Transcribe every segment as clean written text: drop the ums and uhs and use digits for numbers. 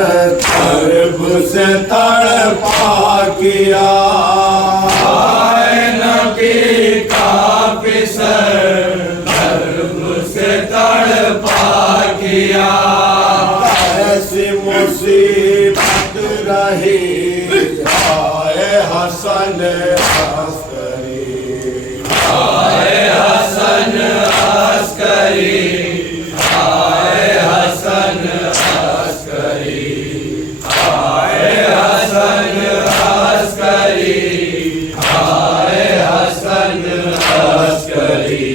तरब से तड़पा किया नबी का पिसर तरब से तड़पा किया। ऐसी मुसीबत रही आए हसन अस्करी, आए हसन अस्करी, आए हसन अस्करी, आए हसन अस्करी, आए हसन अस्करी।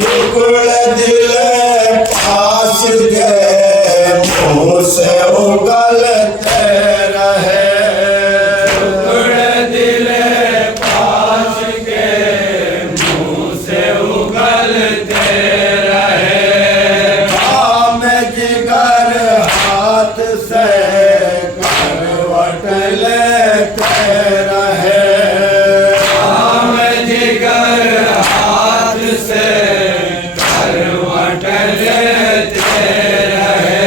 टुकड़े दिल पास गए मुँह से उगलते रहे, टुकड़े दिल पास के मुँह से उगलते रहे। काम जिगर हाथ से करवट लेते रहे, काम जिगर हाथ से करवट लेते रहे।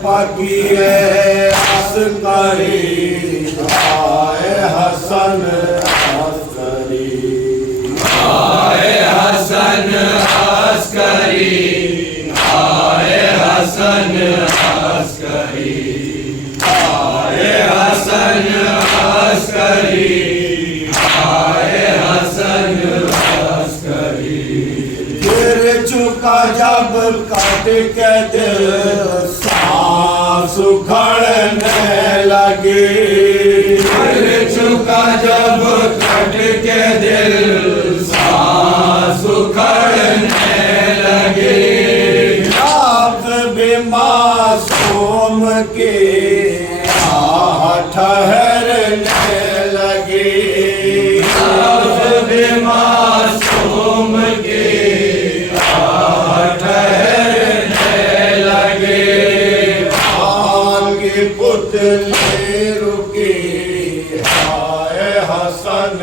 पकिए अस्करी आए हसन अस्करी, आए हसन अस्करी, आए हसन अस्करी, आए हसन अस्करी, आए हसन अस्करी। गिर चुका जब कट के दिल सांस उखड़ने लगी, गिर चुका जब कट के दिल सांस उखड़ने लगी। आप भी मासूम की आह ठहरने लगी, अब भी मासूम की आह ठहरने लगी। आंगी पुतली रुकी आए हसन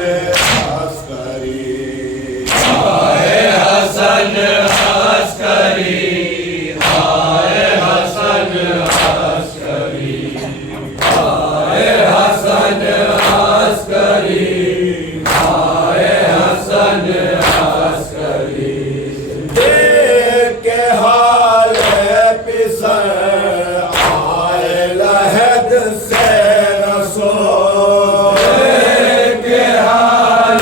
अस्करी, आए हसन अस्करी, आए हसन अस्करी, आए हसन अस्करी, आए हसन अस्करी। देख के हाल पिसर आए लहद से रसो, के हाल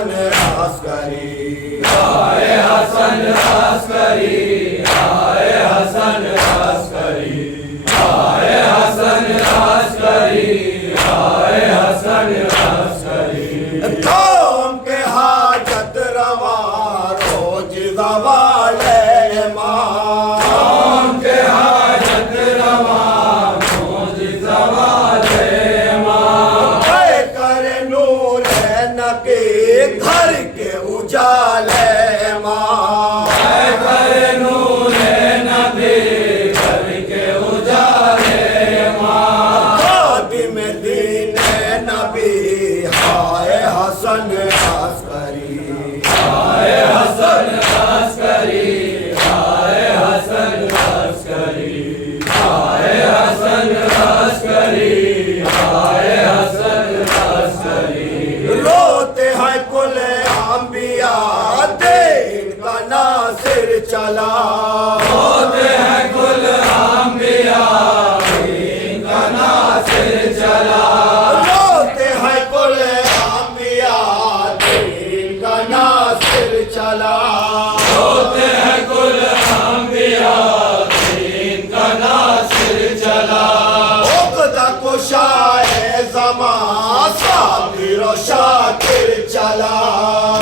हसन अस्करी, आए हसन अस्करी, आए हसन अस्करी, आए हसन अस्करी, आए हसन अस्करी। कौम के हाजत रवा रोज वाले माँ, कौम के हाजत रवा रोज सवाले माँ। करे नूर नके घर के उजाले माँ, करे नूर नबी घर के उजाले माँ। खादिम दीन नबी हाय हसन अस्करी, आए हसन अस्करी, आए हसन अस्करी, आए हसन अस्करी, आए हसन अस्करी। रोते हैं कुल अंबिया दे इनका नासिर चला, होते हैं कुल अंबिया इनका नासिर चला। रोते हैं कुल अंबिया दे इनका नासिर चला। होते हैं कुल अंबिया इनका नासिर चला। उक़दा कुशाए ज़मा साबिर और शाकिर चला,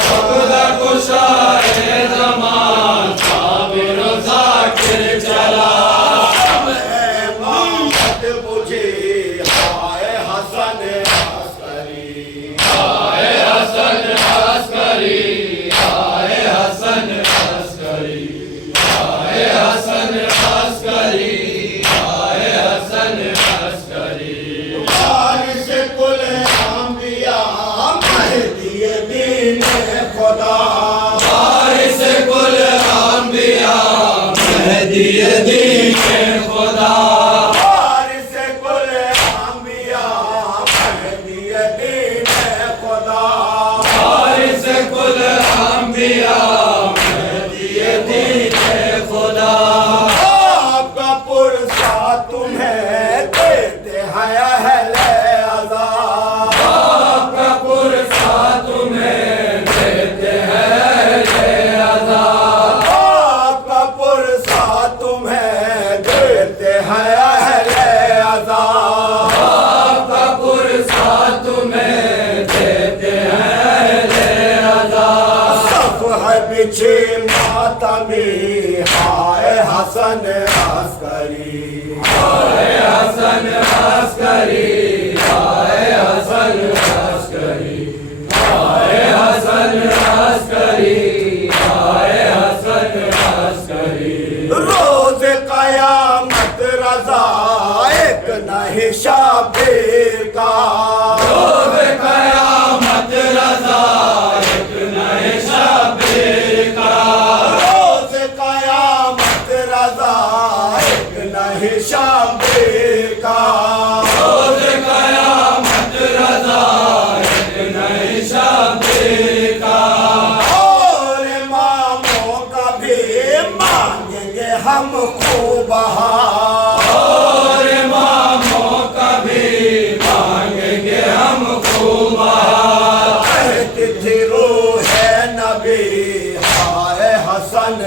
खुदा कुशाए ज़मान साबिर और ज़ाकिर चला। मोहम्मद बुझे हाय हसन अस्करी, आए हसन अस्करी, आए हसन अस्करी, आए हसन अस्करी, आए हसन अस्करी। वारिस कुल अंबिया महदी दीन खुदा, वारिस कुल अंबिया महदी दीन खुदा। वारिस कुल अंबिया महदी दीन खुदा। वारिस कुल अंबिया महदी दीन खुदा। आपका पुरसा तुम्हें देते हैं अहले अज़ा, आपका पुरसा तुम्हें देते हैं अज़ा। आपका पुरसा तुम्हें देते हैं अहले अज़ा। आपका पुरसा तुम्हें देते हैं अज़ा। सफ है बिछे मातमी हाय हसन अस्करी, आए हसन अस्करी, आए हसन अस्करी, आए हसन अस्करी, आए हसन अस्करी। रोज कयामत रजा एक नहीं शाबिर का, रोज़ क़यामत रज़ा एक नए शाबिर का। रोज कयामत रजा एक नहीं शाबिर का। रोज़ क़यामत रज़ा एक नए शाबिर का। और इमामों का भी मांगेंगे हम खूब और इमामों का भी मांगेंगे हम खूब। कहती थी रूह नबी हाय हसन